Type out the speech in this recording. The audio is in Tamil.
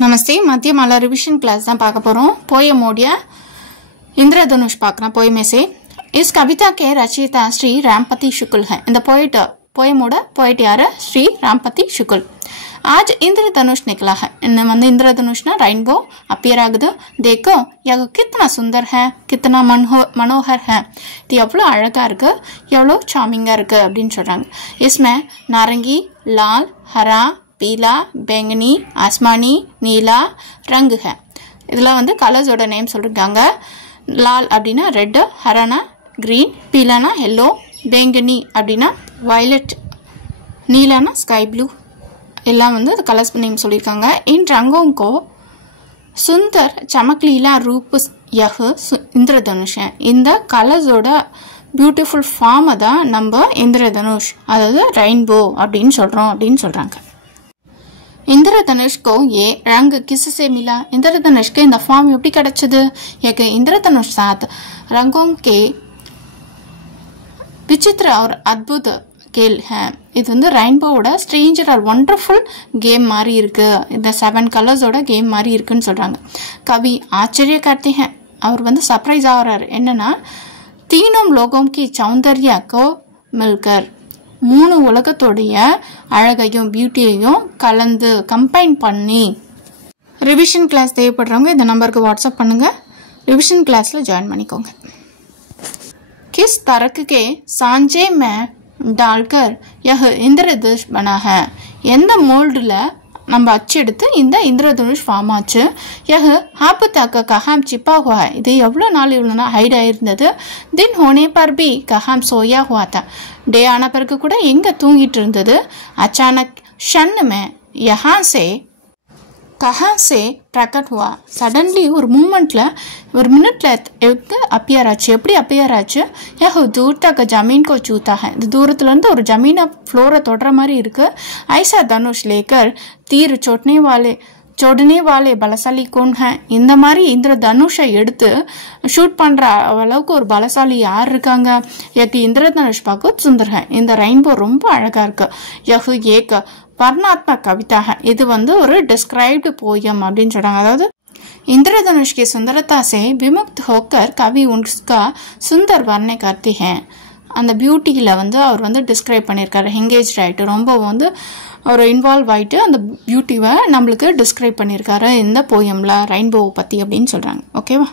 नमस्ते मध्यमाला रिविजन क्लास தான் பார்க்க போறோம் पोएम ओडिया इंद्रधनुष பார்க்கறோம் पोएम में से इस कविता के रचयिता श्री रामपति शुक्ल हैं இந்த पोएम ओड पोएट यार श्री रामपति शुक्ल आज इंद्रधनुष निकला है इनमें வந்து इंद्रधनुष ना रेनबो अपीयर आगुது देखो यह कितना सुंदर है कितना मनोहर है இது எவ்வளவு அழகா இருக்கு எவ்வளவு சார்மிங்கா இருக்கு அப்படினு சொல்றாங்க इसमें नारंगी लाल हरा पीला बैंगनी आसमानी नीला रंग है இதெல்லாம் வந்து கலர்ஸோட நேம் சொல்றாங்க लाल அப்படினா ரெட் ஹரானா கிரீன் பீலானா yellow बैंगनी அப்படினா violet नीलाना स्काई ब्लू எல்லாம் வந்து கலர்ஸ் நேம் சொல்லிருக்காங்க इन रंगों को सुंदर चमकलीला रूप यह इंद्रधनुष है இந்த கலர்ஸோட ब्यूटीफुल ஃபார்ம் தான் நம்ம इंद्रधनुष அதாவது ரெயின்போ அப்படினு சொல்றாங்க इंद्रधनुष को ये रंग किससे मिला इंद्रधनुष के இந்த ஃபார்ம் எப்படி கிடைச்சது एक इंद्रधनुष साथ रंगों के विचित्र और अद्भुत खेल है இது வந்து ரெயின்போவோட ஸ்ட்ரேஞ்சர் ஆர் வண்டர்ஃபுல் கேம் மாதிரி இருக்கு இந்த 7 கலர்ஸோட கேம் மாதிரி இருக்குன்னு சொல்றாங்க कवि आश्चर्य करते हैं அவர் வந்து सरप्राइज ஆவறாரு என்னன்னா तीनों लोगों की सौंदर्य को मिलकर மூணு உலகத்தோடைய அழகையும் பியூட்டியையும் கலந்து கம்பைன் பண்ணி ரிவிஷன் கிளாஸ் தேவைப்படுறவங்க இந்த நம்பருக்கு வாட்ஸ்அப் பண்ணுங்க ரிவிஷன் கிளாஸ்ல ஜாயின் பண்ணிக்கோங்க किस तरह के सांचे में डालकर यह इंद्रधनुष बना है எந்த மோல்டுல நம்ம அச்செடுத்து இந்த इंद्रधनुष ஃபார்ம் ஆச்சு यह अब तक कहाँ छिपा हुआ है இது எவ்வளவு நாள் இவ்வளவுனா ஹைட் ஆயிருந்தது दिन होने पर भी कहाँ सोया हुआ था डे आना பிறகு கூட எங்க தூங்கிட்டு இருந்தது अचानक क्षण में यहाँ से कहाँ से प्रकट हुआ सडनली ஒரு மூமெண்ட்ல ஒரு மினிட்ல अपीयर ஆச்சு எப்படி अपीयर ஆச்சு यह दूर तक जमीन को छूता है இது தூரத்துல இருந்து ஒரு ஜமீன ஃப்ளோரை தொடற மாதிரி இருக்கு ऐसा धनुष लेकर तीर छोड़ने वाले बलशाली कौन है இந்த மாதிரி इंद्रधनुषை எடுத்து ஷூட் பண்ற அளவுக்கு ஒரு பலசாலி யார் இருக்காங்க एक इंद्रधनुष बहुत सुंदर है இந்த ரெயின்போ ரொம்ப அழகா இருக்கு यह एक वर्णात्मक कविता है இது வந்து ஒரு डिस्क्राइब्ड पोएम அப்படினு சொல்றாங்க அதாவது इंद्रधनुष की सुंदरता से विमुक्त होकर कवि उसका सुंदर वर्णन करते हैं அந்த பியூட்டில வந்து அவர் வந்து டிஸ்கிரைப் பண்ணிருக்காரு எங்கேஜ் ஆயிட்டு ரொம்ப வந்து ஒரு இன்வால்வ் ஆயிட்டு அந்த பியூட்டிவை நம்மளுக்கு டிஸ்கிரைப் பண்ணிருக்காரு இந்த போயம்ல ரெயின்போ பத்தி அப்படினு சொல்றாங்க ஓகேவா